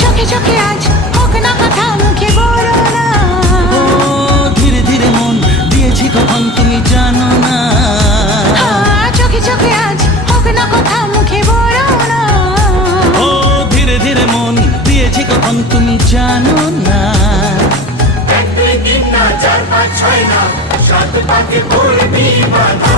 চোখে চোখে আজ হোক না কথা মুখে বলো না। ধীরে ধীরে মন দিয়েছি কখন তুমি জানো না। চোখে চোখে আজ হোক না কথা মুখে বলো না। ধীরে ধীরে মন দিয়েছি কখন তুমি জানো না। 1 2 3 না 4 5 6 না 7 পাকে পড়বি বাধা।